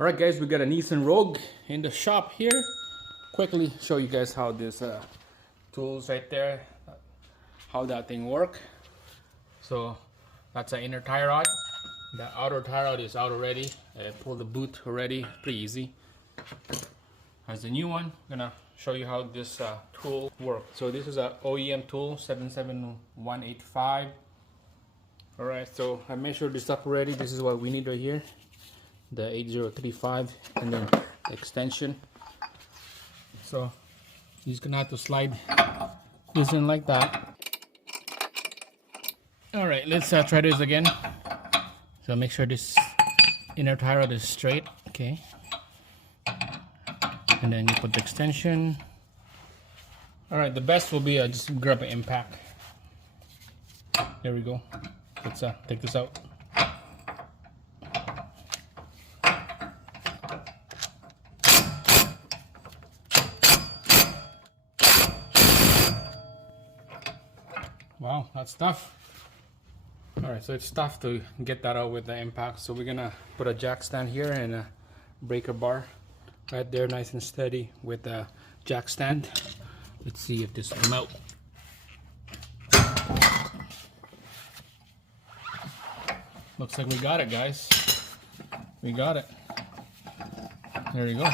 Alright guys, we got a Nissan Rogue in the shop here. Quickly show you guys how this tools right there, how that thing work. So that's an inner tie rod. The outer tie rod is out already. I pulled the boot already, pretty easy. As the new one, I'm gonna show you how this tool works. So this is a OEM tool 77185. Alright, so I measured this up already. This is what we need right here. The 8035 and then the extension. So you're just gonna have to slide this in like that. Alright, let's try this again. So make sure this inner tie rod is straight. Okay. And then you put the extension. Alright, the best will be just grab an impact. There we go. Let's take this out. Wow, that's tough. Alright, so it's tough to get that out with the impact. So we're gonna put a jack stand here and a breaker bar right there, nice and steady with the jack stand. Let's see if this will come out. Looks like we got it, guys. We got it. There we go.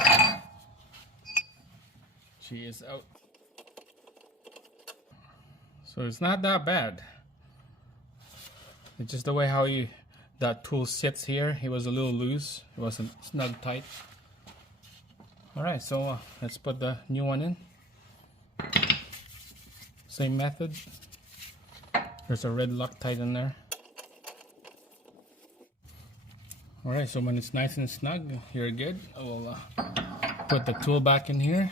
She is out. So it's not that bad. It's just the way how that tool sits here. It was a little loose. It wasn't snug tight. Alright, so let's put the new one in. Same method. There's a red Loctite in there. Alright, so when it's nice and snug, you're good. We'll put the tool back in here.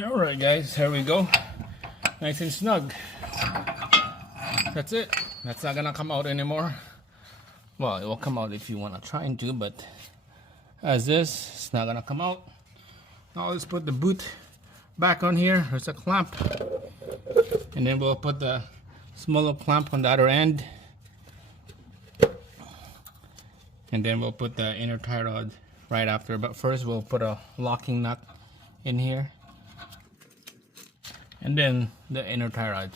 Alright guys, here we go. Nice and snug. That's it. That's not gonna come out anymore. Well, it will come out if you want to try and do, but as is, it's not gonna come out. Now let's put the boot back on here. There's a clamp. And then we'll put the smaller clamp on the other end. And then we'll put the inner tie rod right after. But first we'll put a locking nut in here. And then the inner tie rod.